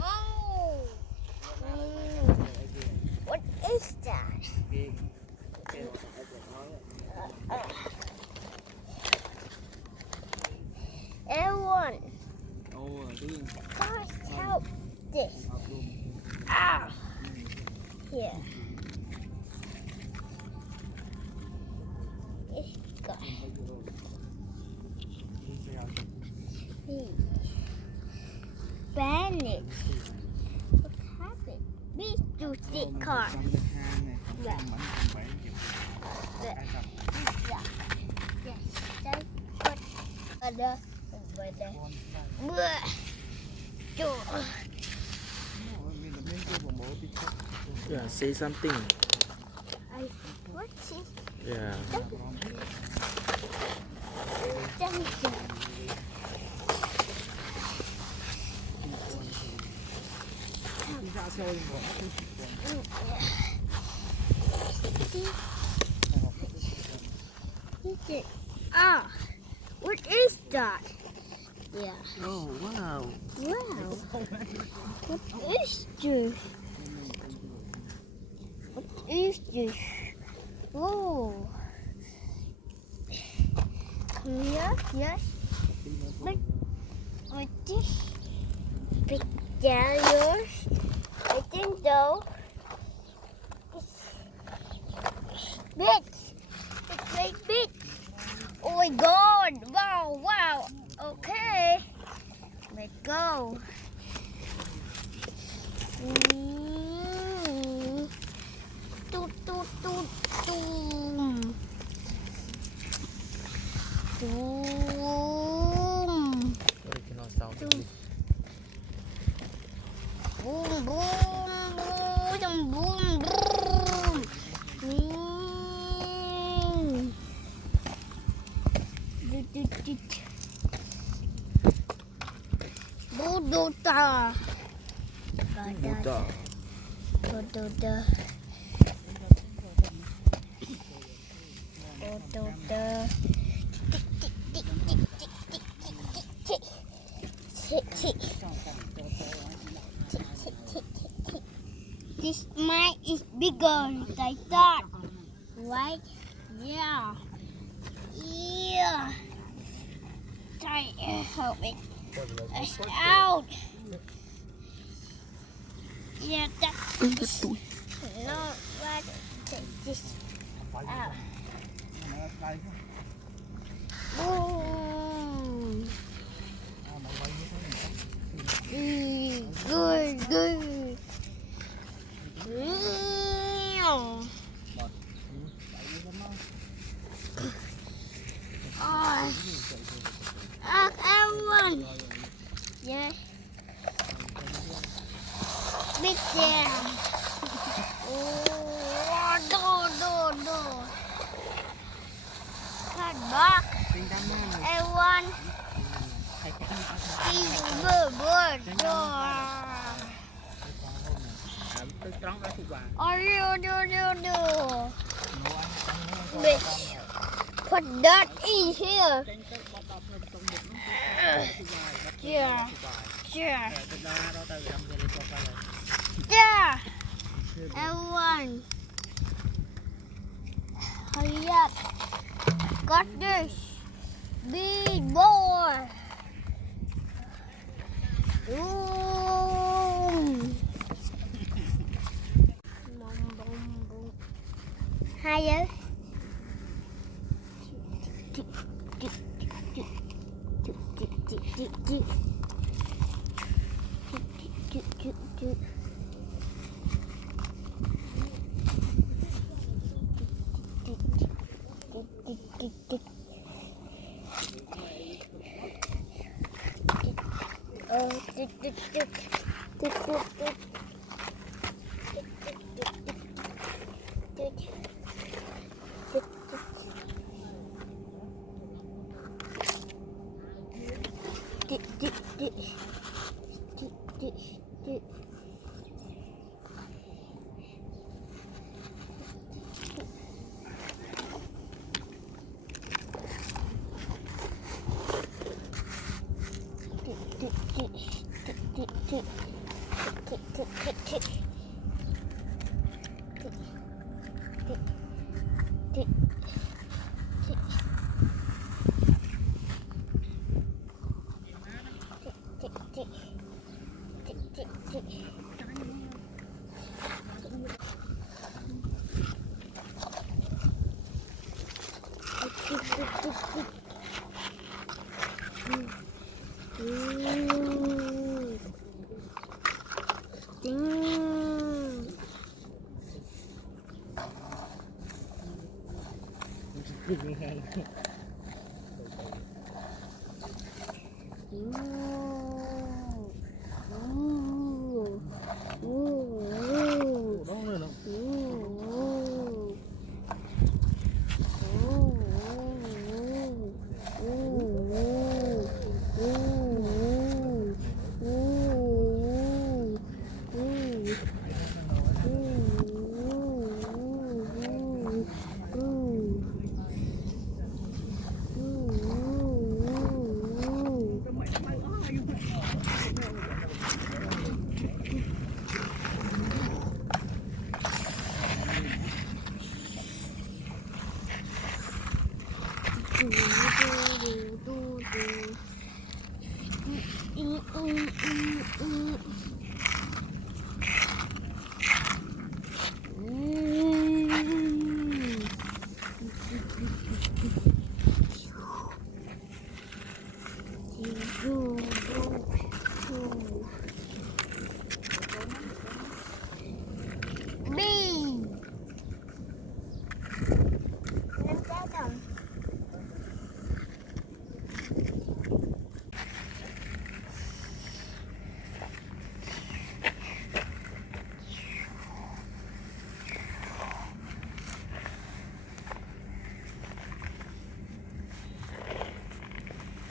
Oh, what is that? Everyone, guys, help this. Ah, here. It's got bandit. What happened? We do stick car. Yes, that's what other. Yeah, say something. What's it? Yeah. Ah, what is that? Yeah. Oh wow. Wow. What is this? What is this? Oh. Here, yes. But with this picture, yours, I think so. It's big. It's very big. Oh my God! Wow! Wow! Okay. Let's go. Toot toot toot toom. Toom. Original sound. Boom boom boom boom boom. Bulldozer. Bulldozer. Bulldozer. This mine is bigger than I thought, right? Yeah. Yeah. Try to help it out. Yeah, that's no, but take this out. Boom. Good, good. Everyone. Yeah. Big jam. Oh, no. Cut back. Everyone. Bird. Oh, no. Bitch. Put that in here. Yeah. Everyone. Hurry up. Got this. Big boy. Boom. Higher.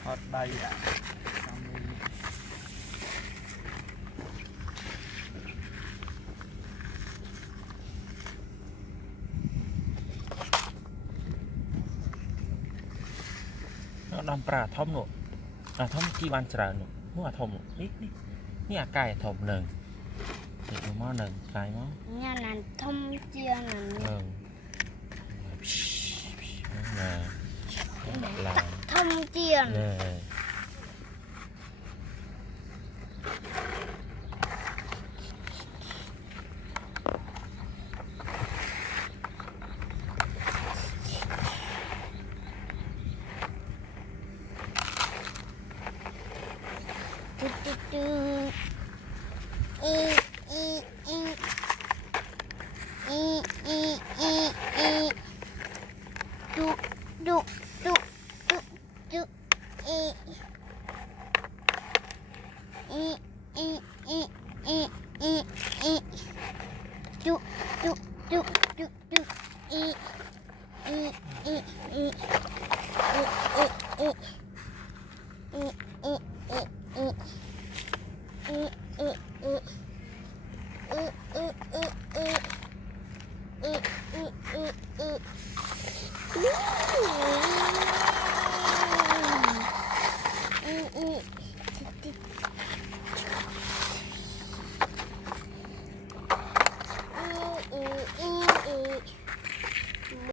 Hot bay ạ. Nó đâm pra thông nụ. Thông chi ban trả nụ. Nó thông nụ. Ní cài thông nừng. Thì nó mó nừng cài mó. Nhà này thông chia này. Là thông chia nè.